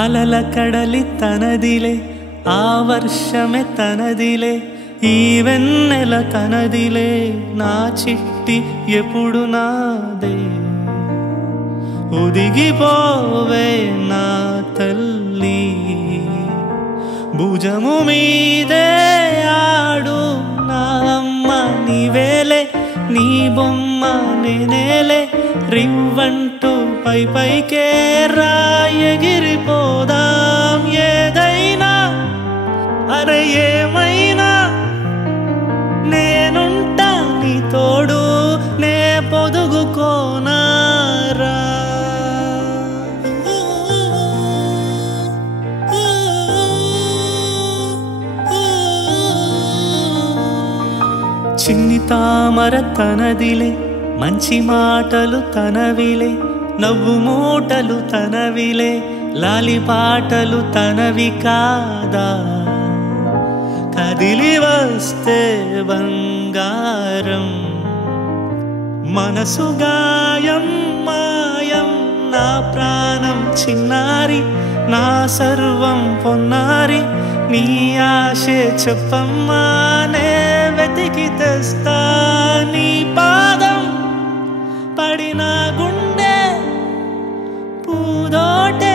అలల కడలి తనదిలే ఆ వర్షమే తనదిలే ఈ వెన్నెల తనదిలే నా చిట్టి ఎప్పుడు నాదే ఒదిగిపోవే నా తల్లి భుజము మీదే ఆడు నా అమ్మ నీవేలే నీ బొమ్మ నేనేలే రివ్వంటూ పై పైకే ఎగిరిపోదాం ఏదైనా అరే ఏమైనా నేనుంటా నీ తోడు నే పొదుగుకోనారా చిన్ని తామర తనదిలే మంచి మాటలు తనవిలే నవ్వు మూటలు తనవిలే లాలి పాటలు తనవి కాదా కదిలి వస్తే బంగారం మనసు గాయం మాయం నా ప్రాణం చిన్నారి నా సర్వం పొన్నారి నీ ఆశే చెప్పమ్మా నే వెతికి తెస్తా నీ పాదం పడిన గుండె పూదోటే